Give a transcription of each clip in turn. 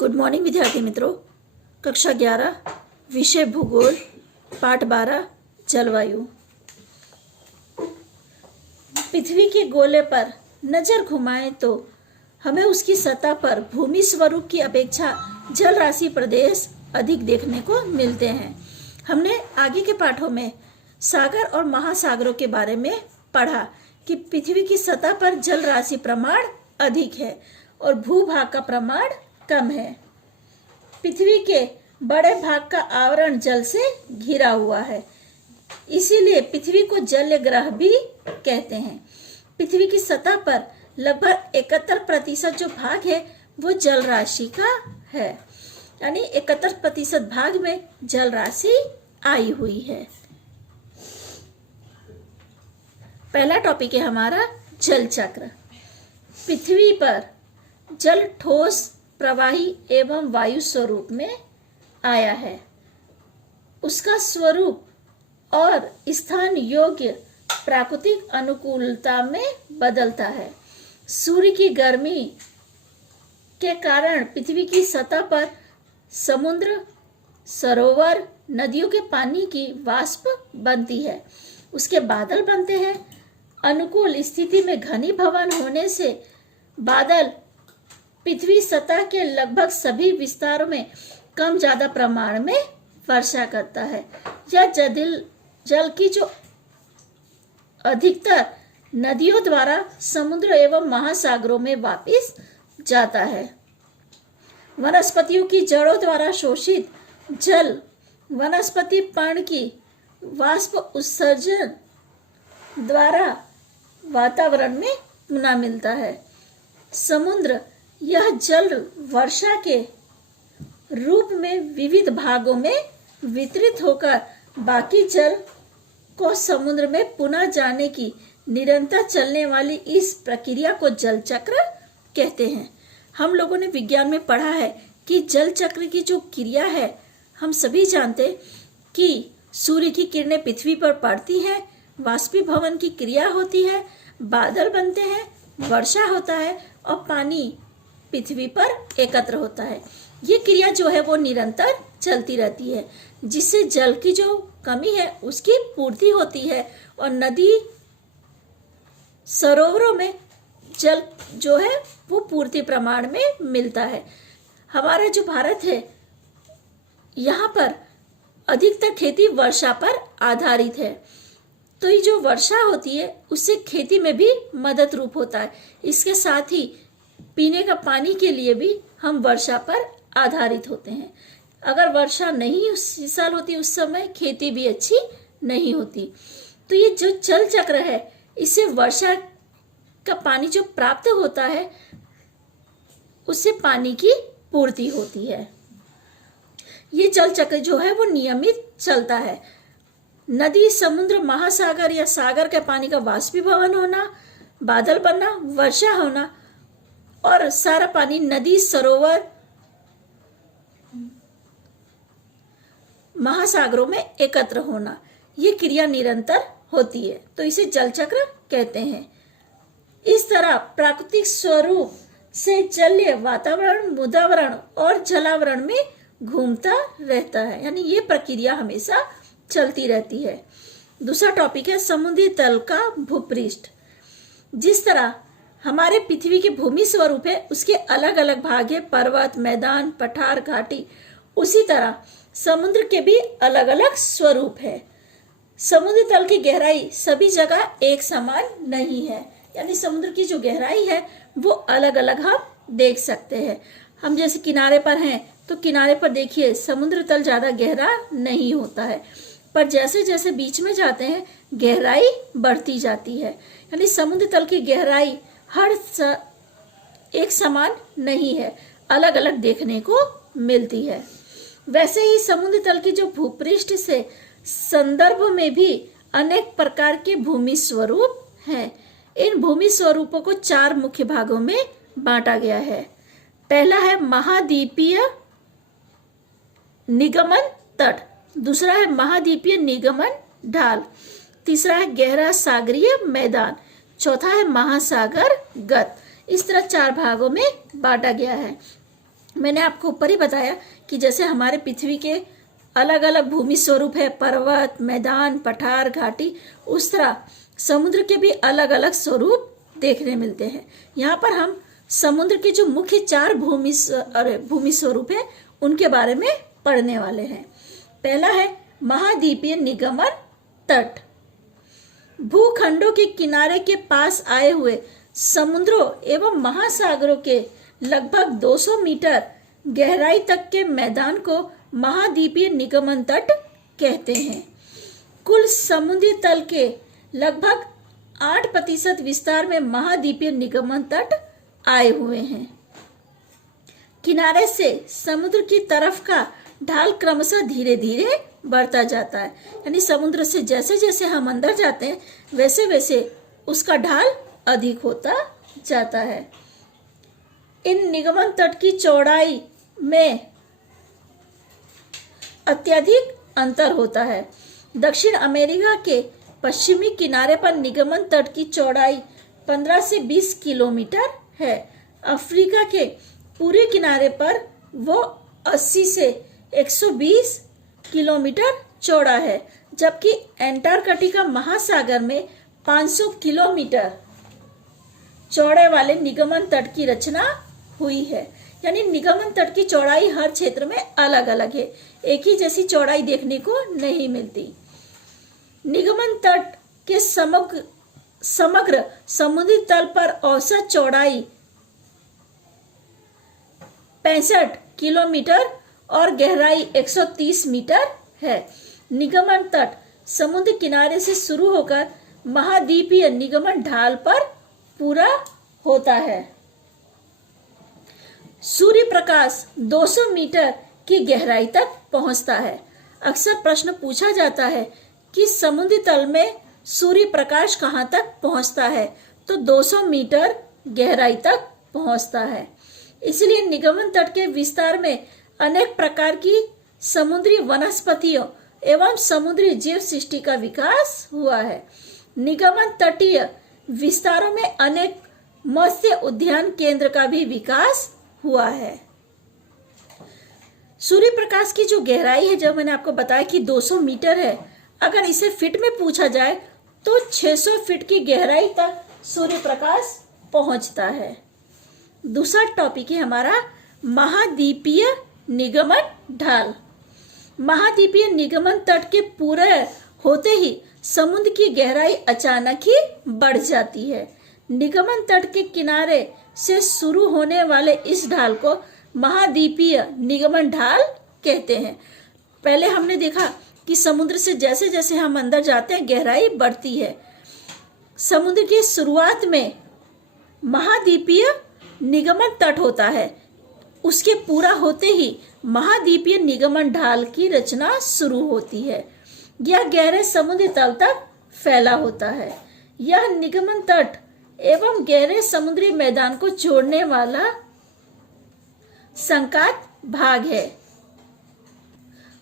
Good morning विद्यार्थी मित्रों। कक्षा 11 विषय भूगोल पाठ 12 जलवायु। पृथ्वी के गोले पर नजर घुमाएं तो हमें उसकी सतह पर भूमि स्वरूप की अपेक्षा जल राशि प्रदेश अधिक देखने को मिलते हैं। हमने आगे के पाठों में सागर और महासागरों के बारे में पढ़ा कि पृथ्वी की सतह पर जल राशि प्रमाण अधिक है और भूभाग का प्रमाण कम है। पृथ्वी के बड़े भाग का आवरण जल से घिरा हुआ है, इसीलिए पृथ्वी को जलीय ग्रह भी कहते हैं। पृथ्वी की सतह पर लगभग 71% जो भाग है वो जल राशि का है, यानी 71% भाग में जल राशि आई हुई है। पहला टॉपिक है हमारा जल चक्र। पृथ्वी पर जल ठोस, प्रवाही एवं वायु स्वरूप में आया है। उसका स्वरूप और स्थान योग्य प्राकृतिक अनुकूलता में बदलता है। सूर्य की गर्मी के कारण पृथ्वी की सतह पर समुद्र, सरोवर, नदियों के पानी की वाष्प बनती है, उसके बादल बनते हैं। अनुकूल स्थिति में घनीभवन होने से बादल पृथ्वी सतह के लगभग सभी विस्तारों में कम ज्यादा प्रमाण में वर्षा करता है। यह जल की जो अधिकतर नदियों द्वारा समुद्र एवं महासागरों में वापस जाता है। वनस्पतियों की जड़ों द्वारा शोषित जल वनस्पति पर्ण की वाष्प उत्सर्जन द्वारा वातावरण में पुनः मिलता है। समुद्र यह जल वर्षा के रूप में विविध भागों में वितरित होकर बाकी जल को समुद्र में पुनः जाने की निरंतर चलने वाली इस प्रक्रिया को जल चक्र कहते हैं। हम लोगों ने विज्ञान में पढ़ा है कि जल चक्र की जो क्रिया है, हम सभी जानते कि सूर्य की किरणें पृथ्वी पर पड़ती हैं, वाष्पीभवन की क्रिया होती है, बादल बनते हैं, वर्षा होता है और पानी पृथ्वी पर एकत्र होता है। ये क्रिया जो है वो निरंतर चलती रहती है, जिससे जल की जो कमी है उसकी पूर्ति होती है और नदी सरोवरों में जल जो है वो पूर्ति प्रमाण में मिलता है। हमारा जो भारत है, यहाँ पर अधिकतर खेती वर्षा पर आधारित है, तो ये जो वर्षा होती है उससे खेती में भी मदद रूप होता है। इसके साथ ही पीने का पानी के लिए भी हम वर्षा पर आधारित होते हैं। अगर वर्षा नहीं उस साल होती, उस समय खेती भी अच्छी नहीं होती। तो ये जो जल चक्र है, इससे वर्षा का पानी जो प्राप्त होता है उससे पानी की पूर्ति होती है। ये जल चक्र जो है वो नियमित चलता है। नदी, समुद्र, महासागर या सागर के पानी का वाष्पीभवन होना, बादल बनना, वर्षा होना और सारा पानी नदी, सरोवर, महासागरों में एकत्र होना, ये क्रिया निरंतर होती है, तो इसे जल चक्र कहते हैं। इस तरह प्राकृतिक स्वरूप से जलीय वातावरण, मृदावरण और जलावरण में घूमता रहता है, यानी ये प्रक्रिया हमेशा चलती रहती है। दूसरा टॉपिक है समुद्री तल का भूपृष्ठ। जिस तरह हमारे पृथ्वी के भूमि स्वरूप है, उसके अलग अलग भाग है, पर्वत, मैदान, पठार, घाटी, उसी तरह समुद्र के भी अलग अलग स्वरूप है। समुद्र तल की गहराई सभी जगह एक समान नहीं है, यानी समुद्र की जो गहराई है वो अलग अलग हम देख सकते हैं। हम जैसे किनारे पर हैं तो किनारे पर देखिए समुद्र तल ज्यादा गहरा नहीं होता है, पर जैसे जैसे बीच में जाते हैं गहराई बढ़ती जाती है, यानी समुद्र तल की गहराई हर एक समान नहीं है, अलग अलग देखने को मिलती है। वैसे ही समुद्र तल की जो भूपृष्ठ से संदर्भ में भी अनेक प्रकार के भूमि स्वरूप हैं। इन भूमि स्वरूपों को 4 मुख्य भागों में बांटा गया है। पहला है महाद्वीपीय निगमन तट, दूसरा है महाद्वीपीय निगमन ढाल, तीसरा है गहरा सागरीय मैदान, चौथा है महासागर गत। इस तरह 4 भागों में बांटा गया है। मैंने आपको ऊपर ही बताया कि जैसे हमारे पृथ्वी के अलग अलग भूमि स्वरूप है, पर्वत, मैदान, पठार, घाटी, उस तरह समुद्र के भी अलग अलग स्वरूप देखने मिलते हैं। यहाँ पर हम समुद्र के जो मुख्य 4 भूमि स्वरूप है उनके बारे में पढ़ने वाले हैं। पहला है महाद्वीपीय निगमन तट। भूखंडों के किनारे के पास आए हुए समुद्रों एवं महासागरों के लगभग 200 मीटर गहराई तक के मैदान को महाद्वीपीय निगमन तट कहते हैं। कुल समुद्री तल के लगभग 8% विस्तार में महाद्वीपीय निगमन तट आए हुए हैं। किनारे से समुद्र की तरफ का ढाल क्रमशः धीरे धीरे बढ़ता जाता है, यानी समुद्र से जैसे जैसे हम अंदर जाते हैं वैसे वैसे उसका ढाल अधिक होता जाता है। इन निगमन तट की चौड़ाई में अत्यधिक अंतर होता है। दक्षिण अमेरिका के पश्चिमी किनारे पर निगमन तट की चौड़ाई 15 से 20 किलोमीटर है। अफ्रीका के पूरे किनारे पर वो 80 से 120 किलोमीटर चौड़ा है, जबकि एंटार्कटिका महासागर में 500 किलोमीटर चौड़े वाले निगमन तट की रचना हुई है। यानी निगमन तट की चौड़ाई हर क्षेत्र में अलग अलग है, एक ही जैसी चौड़ाई देखने को नहीं मिलती। निगमन तट के समग्र समुद्री तल पर औसत चौड़ाई 65 किलोमीटर और गहराई 130 मीटर है। निगमन तट समुद्र किनारे से शुरू होकर महाद्वीपीय निगमन ढाल पर पूरा होता है। सूर्य प्रकाश 200 मीटर की गहराई तक पहुंचता है। अक्सर प्रश्न पूछा जाता है कि समुद्री तल में सूर्य प्रकाश कहां तक पहुंचता है, तो 200 मीटर गहराई तक पहुंचता है। इसलिए निगमन तट के विस्तार में अनेक प्रकार की समुद्री वनस्पतियों एवं समुद्री जीव सृष्टि का विकास हुआ है। निगमन तटीय विस्तारों में अनेक मत्स्य उद्यान केंद्र का भी विकास हुआ है। सूर्य प्रकाश की जो गहराई है, जब मैंने आपको बताया कि 200 मीटर है, अगर इसे फीट में पूछा जाए तो 600 फीट की गहराई तक सूर्य प्रकाश पहुंचता है। दूसरा टॉपिक है हमारा महाद्वीपीय निगमन ढाल। महाद्वीपीय निगमन तट के पूरे होते ही समुद्र की गहराई अचानक ही बढ़ जाती है। निगमन तट के किनारे से शुरू होने वाले इस ढाल को महाद्वीपीय निगमन ढाल कहते हैं। पहले हमने देखा कि समुद्र से जैसे जैसे हम अंदर जाते हैं गहराई बढ़ती है। समुद्र की शुरुआत में महाद्वीपीय निगमन तट होता है, उसके पूरा होते ही महाद्वीपीय निगमन ढाल की रचना शुरू होती है। यह गहरे समुद्री तल तक फैला होता है। यह निगमन तट एवं गहरे समुद्री मैदान को जोड़ने वाला संकात भाग है।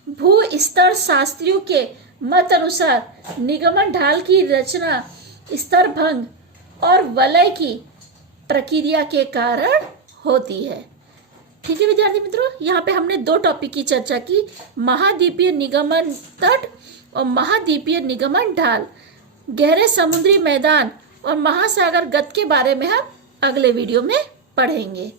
भू स्तर शास्त्रियों के मत अनुसार निगमन ढाल की रचना स्तरभंग और वलय की प्रक्रिया के कारण होती है। ठीक है विद्यार्थी मित्रों, यहाँ पे हमने 2 टॉपिक की चर्चा की, महाद्वीपीय निगमन तट और महाद्वीपीय निगमन ढाल। गहरे समुद्री मैदान और महासागर गत के बारे में हम अगले वीडियो में पढ़ेंगे।